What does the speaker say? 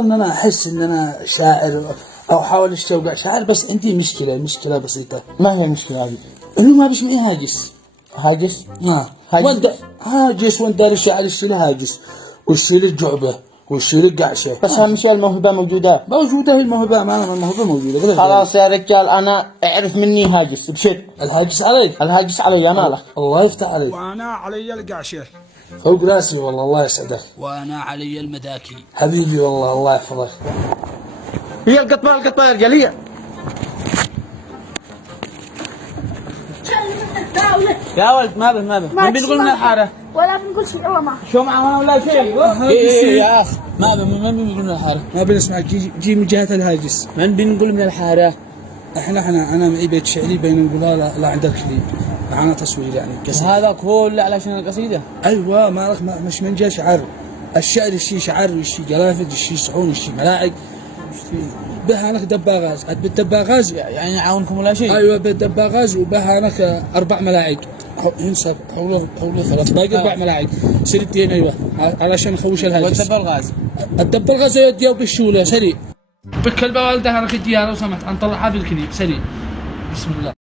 ان انا احس ان انا شاعر او احاول استوقع شاعر، بس عندي مشكله بسيطه. ما هي المشكلة هذه؟ انه ما بسمعي هاجس. هاجس؟ وانت هاجس، وانت الشاعر يشيل هاجس ويشيل الجعبه ويشيل القعشه. بس أهم شيء الموهبة موجودة. موجوده، هي الموهبه معنا، الموهبه موجوده. خلاص يا رجال، أنا اعرف مني هاجس بشد. الهاجس عليك. الهاجس علي يا مالك. الله يفتح عليك. وأنا علي القعشة. فوق راسي والله، الله يسعدك. وأنا علي المداكي. حبيبي والله، الله يحفظك. هي القطبة يا رجال، هي. يا ولد ما به ما بنقول من الحارة ولا بنقول شيء والله ما شو معه ولا شيء. إيه يا أخ ما بنقول من الحاره، ما بنسمع. جي من جهه الهاجس. من بنقول من الحارة. انا معي بيت شعري بين نقولها لا عند الكليب معنا تصوير يعني قصيدة. هذا كله علشان القصيدة. ايوه مالك، مش من جهه شعر. الشعر الشي شعر، الشي قلافد، الشي صحون، الشي ملاعق، بها لك دباغاز. بالدباغاز يعني يعاونكم ولا شيء. ايوه بالدباغاز، وبها لك 4 ملاعق. ينصب حوله خلاص باقي 4 ملاعق سردين. ايوه علشان نخوش الهاجس. والدب الغاز. الدب الغاز يوديه بالشوله سريع. بالكلبه والدها انا كديها لو سمحت، نطلعها في الكليب سريع. بسم الله.